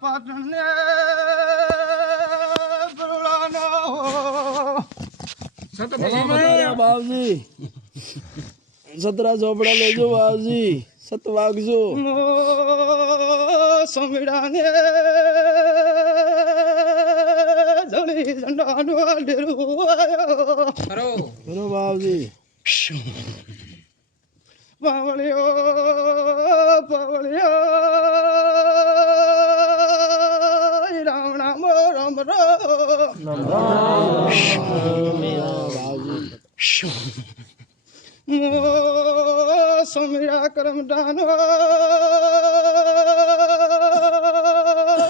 પાટણને બરોડાનો બાવજી સતરા ચોપડા લેજો બાવજી સત વાગજો સમીડાને જળી ઝંડાનો ડેરો આયો બરો બાવજી પાવળિયો પાવળિયો રામ રામ રામ સમીરા કરમડાનો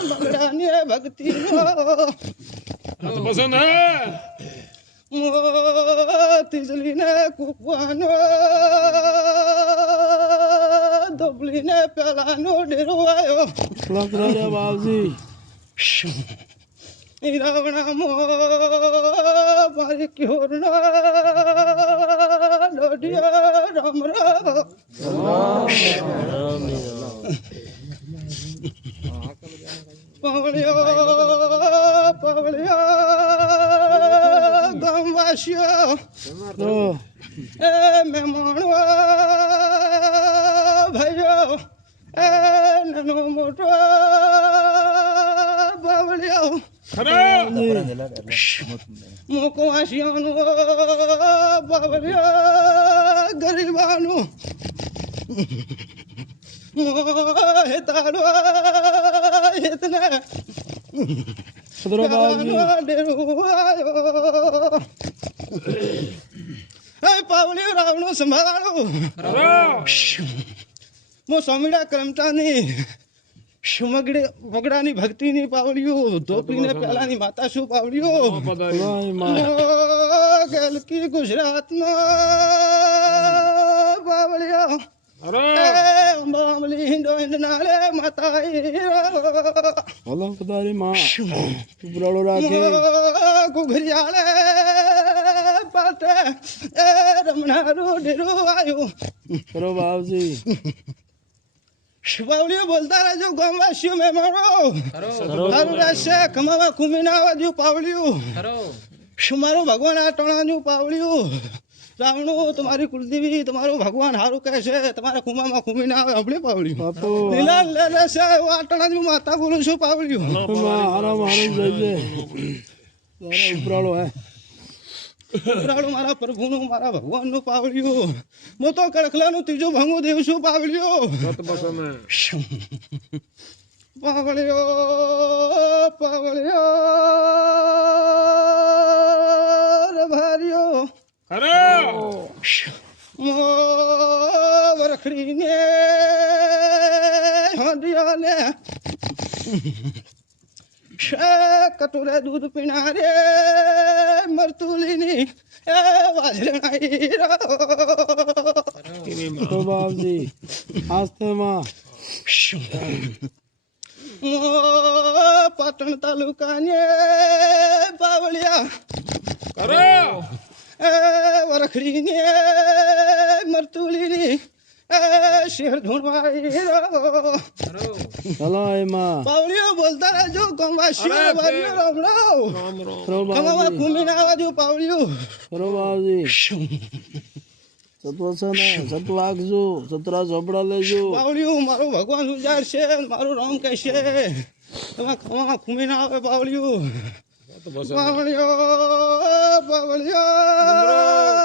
મંગળાની ભક્તિનો પસંદ હે તિજલીને કૂકવાનો ધોબલીને પેલાનો ડેરો આવ્યો બાવજી રાવણામો મારી ક્યોરનો દોઢિયો રામ પાવળિયો પાવળિયો ગામવાસીઓ એ મહેમાનો ભાઈઓ એ નાનો મોટો પાવળિયો મુકવાસીઓનું પાવળિયો ગરીબાનું હેતાડો હેતને પાવળિયો રાવણો સંભાળો હું સ્વામીડા કરમટાની મગડાની ભક્તિની પાવળિયું ધોપડીને પેલાની માતા શું પાવળિયું ગલકી ગુજરાતનો પાવળિયો અંબામલી હિંડો હિંડનાળે માતા ભલો પધારી માં ઉપરાળો રાખે ઘુઘરિયાળે પાટે એ રમણારું ડેરો આવ્યું બરો બાવજી શિવાવલીઓ બોલતા રહેજો ગામવાસીઓ મહેમાનો સારું રહેશે ખમામાં કુમીના આવજો પાવળિયું શું મારું ભગવાન આ ટણાનું પાવળિયું રાવણું તમારી કુલદેવી તમારું ભગવાન સારું કહે છે તમારા કુમામાં કુમીના આવે હમણે પાવળિયું લીલા લે રહેશે આ ટણાનું માતા બોલું છું પાવળિયું આરામ આરામ જઈએ ઉપરાળો હે ઉપરાળું મારા પ્રભુનું મારા ભગવાનનું પાવળિયું હું તો કડખલાનું ત્રીજું ભંગું દેવ છું પાવળિયું પાવળિયો પાવળિયો રભાર્યો વરખડીને હોંડિયાને કટોરે દૂધ પીનારે મરતુલીની એ વાજરણાઈ બાવજી આસ્તે માં પાટણ તાલુકાને પાવળિયા એ વરખડીને મરતુલીની એ શેર ધૂણવાઈ ચલો એમાં પાવળિયો બોલતા રહેજો ગમવાસીઓ વારીઓ રમણાવ ગમવા ભૂમિને આવજો પાવળિયું બરો બાવજી સતવસન સત વાગજો સતરા ચોપડા લેજો પાવળિયું મારું ભગવાન ઉજાર છે મારું રામ કહે છે તમે ખવામાં ઘૂમી ના આવે પાવળિયું પાવળિયો પાવળિયો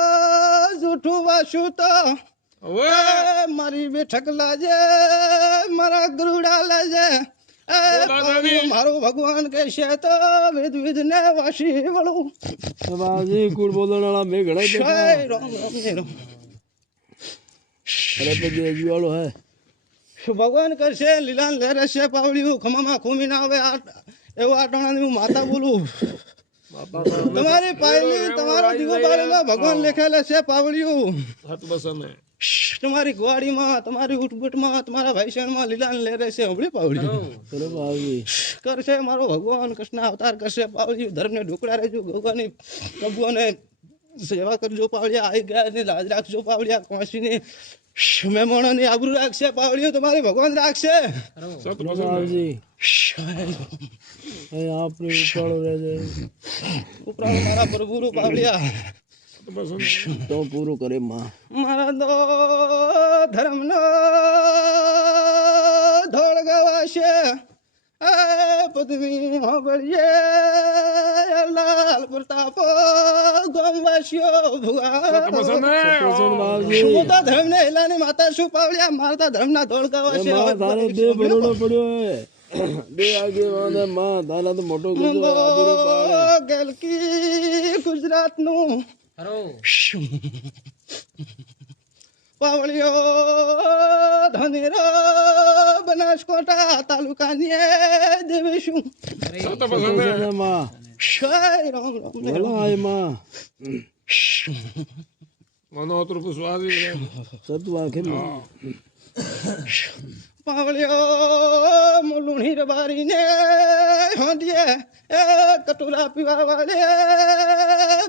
જૂઠું વાસું તો મારી બેઠક લાજે મારા ગરુડા લાજે મારું ભગવાન કહે છે તો વિધ વિધ ને વાસી વળું બાવજી કુળ બોલવાળા મેં ઘણા રામ રામ અરે પછી અજવાળો હે ભગવાન કરશે લીલાન લે રહેશે પાવળિયું ખમામાં ખૂમી ના આવે એવું આટણાની હું માતા બોલું તમારી પાયલી તમારો દીવો બાળીમાં ભગવાન લખેલા છે પાવળિયું તમારી ગવાડીમાં તમારી ઉઠબુટમાં તમારા ભાઈસણમાં લીલાન લે રહેશે હમણાં પાવળિયું કરશે મારો ભગવાન કૃષ્ણ અવતાર કરશે પાવળિયું ધર્મને ઢોકળા રહેજો ભગવાનની પ્રભુઓને સેવા કરજો પાવળિયા આવી ગયા ને લાજ રાખજો પાવળિયા કોશીને મહેમાનોની આબરૂ રાખશે પાવડીઓ તમારી ભગવાન રાખશે સત પસંદ બાબાજી એ આપણે ઉપાડો રહેજે ઉપરાંત મારા પ્રભુ પાવડિયા સત પસંદ તો પૂરું કરે માં મારા તો ધર્મનો ધોળ ગવાશે આ પદવી હોબળીએ લાલ પ્રતાપ ગોમવાસીઓ સત પસંદ બાબાજી શું તો ધર્મ ને હેલાની માતા શું પાવડિયા મારતા ધર્મ ના ધોળ એ ગવાશે માં તારે બે બરોડો પડ્યો હે બે આગેવાન હે માં તારા તો મોટો ગુજો આબરૂ પાડે ગલકી ગુજરાત નું પાવળીઓ ધનેરો બનાસકોટા તાલુકાની દેવીશું સત પસંદ માં શય રામ રામ ભલો આય માં મનોત્ર પુષ્વાદી સતવા ખેલ પાવળીઓ મુલુણી રબારીને હોંડીએ એ કટોરા પીવા વાળે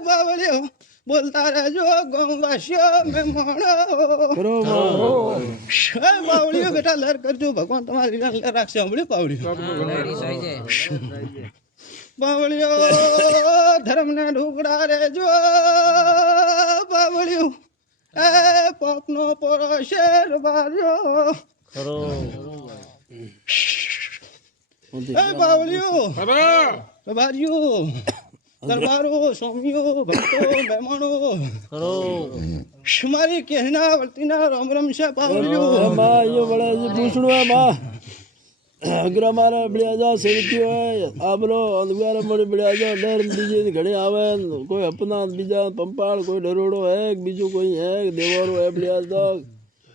પાવળીઓ બોલતા રહેજો ગોમવાસીઓ મહેમાનો કરો માં શય પાવળીઓ બેટા લહેર કરજો ભગવાન તમારી લહેર રાખશે હમણાં પાવળીઓ પાવળીઓ ધર્મને ઢુકડા રેજો પાવળીઓ એ પોપનો પોરો શેર બાર્યો કરો એ પાવળીઓ ખરા બાર્યો દરબારો સ્વામીઓ ભક્તો મહેમાનો કરો મારી કહેના વર્તીના રામ રામ છે પાવળીઓ માં એ વળે છે પૂછડું હે માં અગ્ર મારા બળ્યા જા સેવતી હોય આબરો અંધકાર મળી બળ્યા જા ડર બીજે ઘડે આવે કોઈ અપના બીજા પંપાળ કોઈ ડરોડો હે બીજું કોઈ હે દેવારો હે બળ્યા જા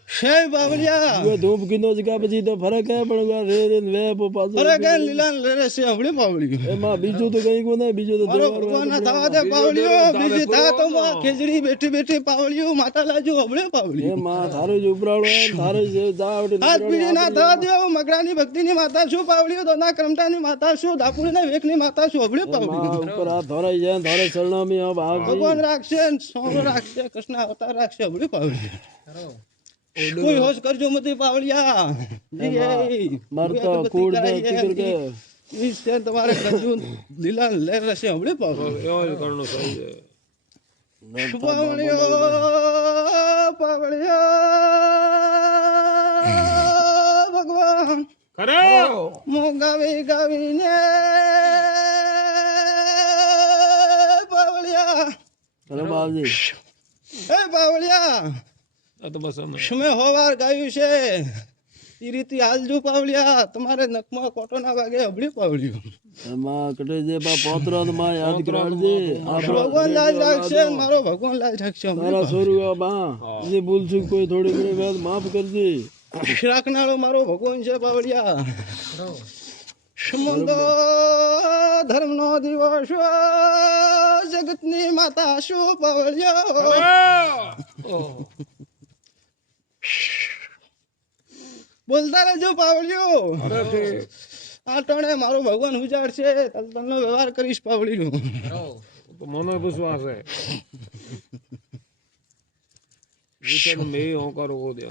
શય પાવળિયા કોઈ ધૂપ કીધો છે કે પછી તો ફરક હે પણ રે રે વે પાછો અરે કે લીલા લરે છે હમણાં પાવળીઓ એમાં બીજું તો કઈ કોને બીજું તો મારો દેવારો ભગવાન ના થવા દે પાવળીઓ બીજી થા તો માં ખીચડી બેઠી બેઠી પાવળીઓ માતા લાજો હમણાં પાવળીઓ એ માં થારો જ ઉપરાળો હે થારો જ જાવડી હાથ પીડી ના થવા દે મગરાની ભક્તિની માતા શું પાવળીઓ દોના કરમટાની માતા શું દાપુડીના વેકની માતા શું હમણાં પાવળીઓ ઉપર આ ધોરાઈ જાય ધોરે શરણામી આ ભાગ ભગવાન રાખશે સોનો રાખશે કૃષ્ણ અવતાર રાખશે હમણાં પાવળીઓ કોઈ હોશ કરજો મતી પાવળિયા મરતો કૂડ દે ટીકર કે ઈશ્વર તમારે કરજો લીલા લહેર રહેશે હમણાં પાવળિયો એવો જ કરણો સહી છે પાવળિયો પાવળિયો ભગવાન ખરા મો ગાવી ગાવીને પાવળિયા ચલો બાબજી એ પાવળિયા સત પસંદ તમે હોવાર ગાયું છે એ રીતે હાલજો પાવળિયા તમારે નખમાં કોટો ના વાગે અબડી પાવળ્યું એમાં કટે જે પા પોતરો તો માં યાદ કરાવજે ભગવાન લાજ રાખશે મારો ભગવાન લાજ રાખશે મારા સોરુઆ બા જે ભૂલ ચૂક કોઈ થોડી ઘણી વાત માફ કરજે રાખનારો મારો ભગવાન છે પાવળિયા સમંદો ધર્મનો દિવસ જગતની માતા શું પાવળિયો બોલતા રહેજો પાવળિયો આ ટણે મારો ભગવાન ઉજાડશે તલતલનો વ્યવહાર કરીશ પાવળીનો તો મને વિશ્વાસ છે વિચાર મે હું કરું દે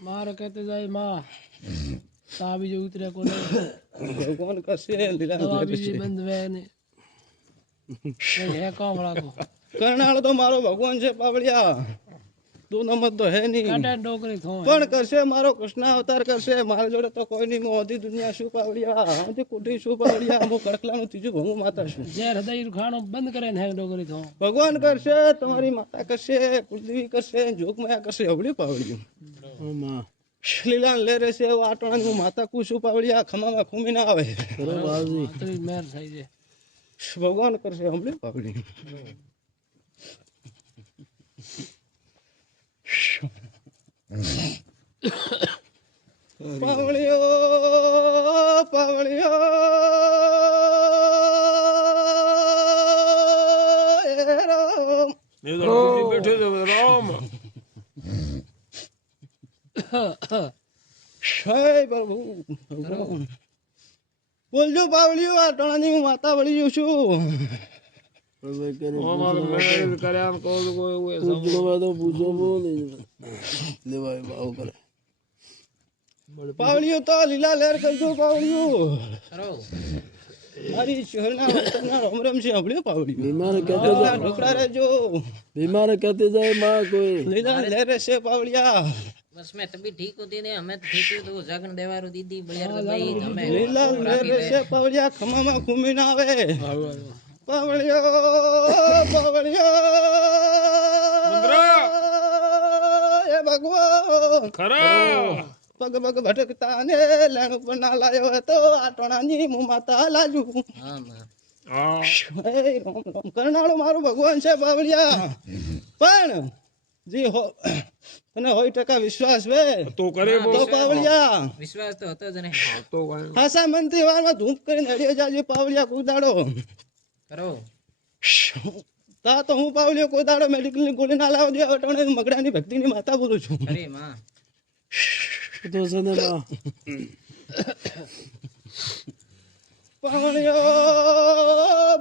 મારે કહેતે જાય માં તા બીજો ઉતરે કોને ભગવાન કરશે લીલા બીજી બંધ વે ને હે કામળા તો કરનાળો તો મારો ભગવાન છે પાવળિયા દો નંબર તો હે નહીં કાટા ડોકરી થો પણ કરશે મારો કૃષ્ણ અવતાર કરશે મારા જોડે તો કોઈ નહીં મોદી દુનિયા શું પાવળિયા આથી કોઠી શું પાવળિયા હું કડકલાનું ત્રીજું ભંગું માતા છું જે હૃદય ખાણો બંધ કરે ને હે ડોકરી થો ભગવાન કરશે તમારી માતા કરશે કુળદેવી કરશે જોગમાયા કરશે અવળી પાવળિયું લીલા લે રહેશે આટણાનું માતા કુશું પાવળિયા ખમામાં ખૂમી ના આવે મેર થઈ જાય ભગવાન કરશે અવળી પાવળિયું પાવળિયો પાવળિયો મેં તો બેઠો છે રામ જય પ્રભુ ભગવાન બોલજો પાવળિયો આ ટણાની હું માતા વળી જઉં છું હવે કરે અમારે મેળે કર્યા ને કહું તો કોઈ એવું એ પૂછડવા તો પૂછો બહુ નહીં લેવાય ભાવ કરે પાવડિયું તો લીલા લહેર કરજો પાવડિયું મારી શહેરના વતનના રોમ રોમ છે હમણાં પાવડિયું બીમાર કહેતે જાય ઢોકળા રહેજો बीमार कहते जाए माँ कोई લીલા લહેર રહેશે પાવડિયા बस मैं तभी ठीक होती नहीं हमें तो ठीक हुई तो वो जागन देवारू दीदी बढ़िया कर भाई हमें લીલા લહેર રહેશે પાવડિયા ખમામાં ઘૂમી ના આવે પાવડિયો પાવડિયો એ ભગવાન ખરા પગ પગ ભટકતા ને લેણ ઉપર ના લાયો હોય તો આ ટોણાની મું માતા લાજુ हाँ माँ હા એ રામ રામ કરનાળો મારો ભગવાન છે બાવળિયા પણ જી હો તને 100% વિશ્વાસ વે તો કરે બહુ તો પાવળિયા विश्वास तो होता ज नहीं તો કઈ ખાસા મનથી વારમાં ધૂપ કરીને હડિયો જાજે પાવળિયા કુદાડો करो તા તો હું પાવળિયો કુદાડો મેડિકલની ગોળી ના લાવ દે અટણે મગડાની ભક્તિની માતા બોલું છું अरे माँ तो सने माँ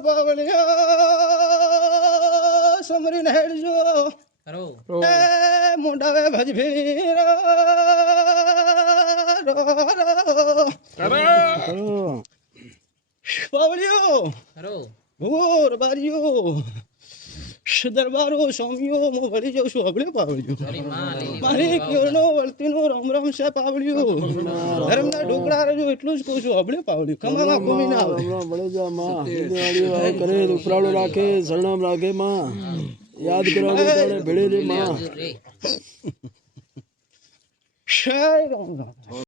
પાવળિયો સમરીને હેડજો करो એ મોઢાવે ભજભીણી ખરા करो પાવળિયો करो ભૂર બારીઓ દરબારો સ્વામીઓ હું વળી જાઉં છું હબળે પાવળ્યું अरे माँ लेली મારી કિરણો વળતીનો રામ રામ છે પાવળ્યું ધર્મના ઢોકળા રહેજો એટલું જ કહું છું હબળે પાવળ્યું કમામાં કોમી ના આવે हमारा बड़े जा माँ दिवाली वाव करे उपराड़ो राखे शरणाम राखे माँ याद करो भेड़े रे माँ रे જય રામ રામ